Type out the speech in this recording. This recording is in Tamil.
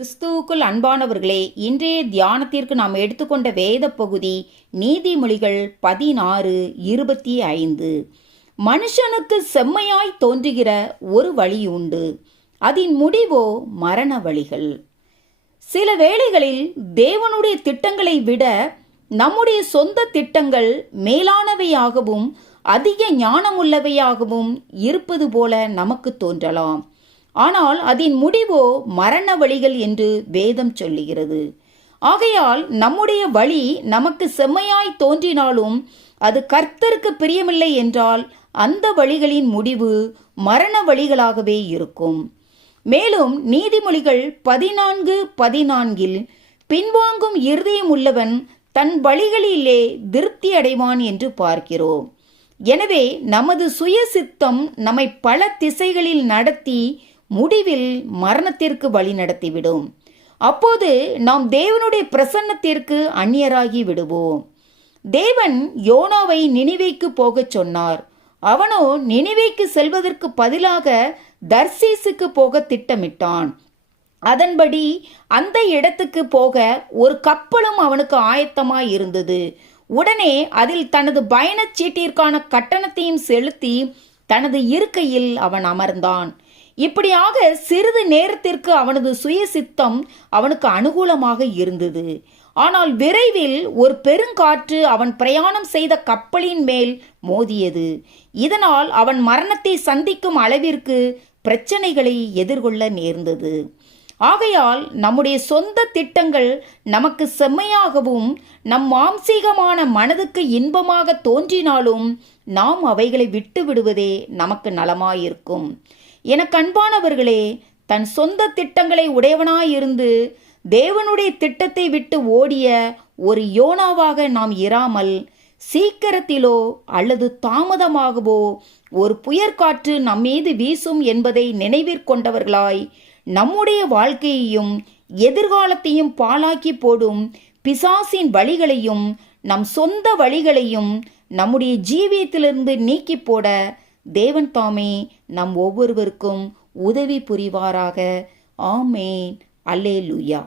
கிறிஸ்துவுக்குள் அன்பானவர்களே இன்றைய தியானத்திற்கு நாம் எடுத்துக்கொண்ட வேத பகுதி நீதிமொழிகள் பதினாறு இருபத்தி ஐந்து. மனுஷனுக்கு செம்மையாய் தோன்றுகிற ஒரு வழி உண்டு. அதன் முடிவோ மரண வழிகள். சில வேளைகளில் தேவனுடைய திட்டங்களை விட நம்முடைய சொந்த திட்டங்கள் மேலானவையாகவும் அதிக ஞானமுள்ளவையாகவும் இருப்பது போல நமக்கு தோன்றலாம். ஆனால் அதன் முடிவோ மரண வழிகள் என்று வேதம் சொல்லுகிறது. ஆகையால் நம்முடைய வழி நமக்கு செம்மையாய் தோன்றினாலும் அது கர்த்தருக்கு பிரியமில்லை என்றால் அந்த வழிகளின் முடிவு மரண வழிகளாகவே இருக்கும். மேலும் நீதிமொழிகள் பதினான்கு பதினான்கில் பின்வாங்கும் இருதயம் உள்ளவன் தன் வழிகளிலே திருப்தி அடைவான் என்று பார்க்கிறோம். எனவே நமது சுய சித்தம் நம்மை பல திசைகளில் நடத்தி முடிவில் மரணத்திற்கு வழி நடத்திவிடும். அப்போது நாம் தேவனுடைய பிரசன்னத்திற்கு அந்நியராகி விடுவோம். தேவன் யோனாவை நினைவைக்கு போகச் சொன்னார். அவனோ நினைவைக்கு செல்வதற்கு பதிலாக தர்சீசுக்கு போக திட்டமிட்டான். அதன்படி அந்த இடத்துக்கு போக ஒரு கப்பலும் அவனுக்கு ஆயத்தமாய் இருந்தது. உடனே அதில் தனது பயணச் சீட்டிற்கான கட்டணத்தையும் செலுத்தி தனது இருக்கையில் அவன் அமர்ந்தான். இப்படியாக சிறிது நேரத்திற்கு அவனது சுய சித்தம் அவனுக்கு அனுகூலமாக இருந்தது. ஆனால் விரைவில் ஒரு பெருங்காற்று அவன் பிரயாணம் செய்த கப்பலின் மேல் மோதியது. இதனால் அவன் மரணத்தை சந்திக்கும் அளவிற்கு பிரச்சனைகளை எதிர்கொள்ள நேர்ந்தது. ஆகையால் நம்முடைய சொந்த திட்டங்கள் நமக்கு செம்மையாகவும் நம் மாம்சீகமான மனதுக்கு இன்பமாக தோன்றினாலும் நாம் அவைகளை விட்டு விடுவதே நமக்கு நலமாயிருக்கும். எனக்கு அன்பானவர்களே தன் சொந்த திட்டங்களை உடையவனாயிருந்து தேவனுடைய திட்டத்தை விட்டு ஓடிய ஒரு யோனாவாக நாம் இராமல் சீக்கிரத்திலோ அல்லது தாமதமாகவோ ஒரு புயற்காற்று நம்மீது வீசும் என்பதை நினைவிற்கொண்டவர்களாய் நம்முடைய வாழ்க்கையையும் எதிர்காலத்தையும் பாழாக்கி போடும் பிசாசின் வழிகளையும் நம் சொந்த வழிகளையும் நம்முடைய ஜீவியத்திலிருந்து நீக்கி போட தேவன் தாமே நம் ஒவ்வொருவருக்கும் உதவி புரிவாராக. ஆமேன். அல்லேலூயா.